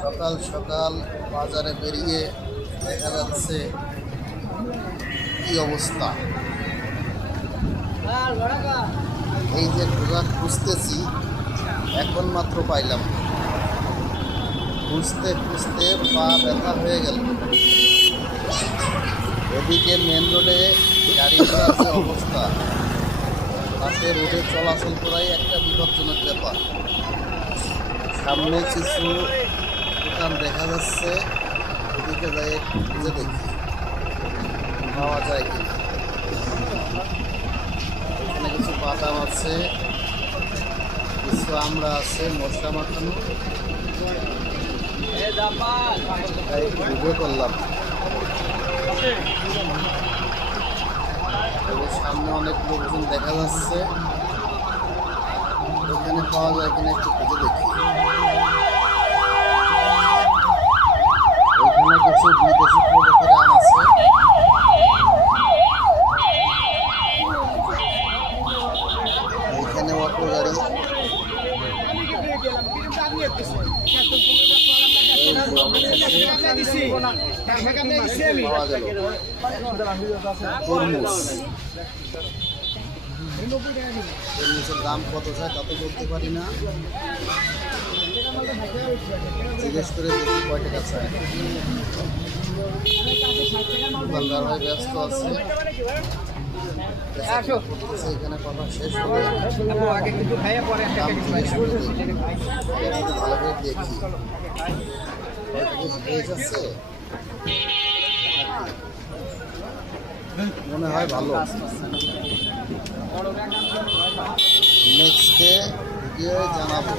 সকাল সকাল বাজারে বেরিয়ে দেখা যাচ্ছে কি অবস্থা। এই যে খোঁজা খুঁজতেছি, এখন মাত্র পাইলাম। খুঁজতে খুঁজতে পা ব্যথা হয়ে গেল। এদিকে মেন রোডে গাড়ি ঘোড়ার যে অবস্থা, তাতে রোডে চলাচল করাই একটা বিপজ্জনক ব্যাপার। সামনে কিছু দোকান দেখা যাচ্ছে, ওদিকে যাই একটু খুঁজে দেখি পাওয়া যায় কি। এখানে কিছু বাদাম আছে, কিছু আমরা আছে, মশলা মাখানো। ভিডিও করলাম। সামনে অনেক লোকজন দেখা যাচ্ছে, এখানে পাওয়া যায় কিনা একটু খুঁজে দেখি। এখানে কিছু বিদেশি প্রজাতির আম আছে। এখানে অটো গাড়ি, পাওয়া গেল তরমুজ। তরমুজের দাম কত চায় তা তো বলতে পারি না, জিজ্ঞেস করে দেখি কয় টাকা চায়। দোকানদার ভাই ব্যস্ত আছে, এখানে কথা শেষ হবে ভালো করে দেখি। ভেজ আছে মনে হয়, ভালো। নেক্সট ডে গিয়ে জানাবো।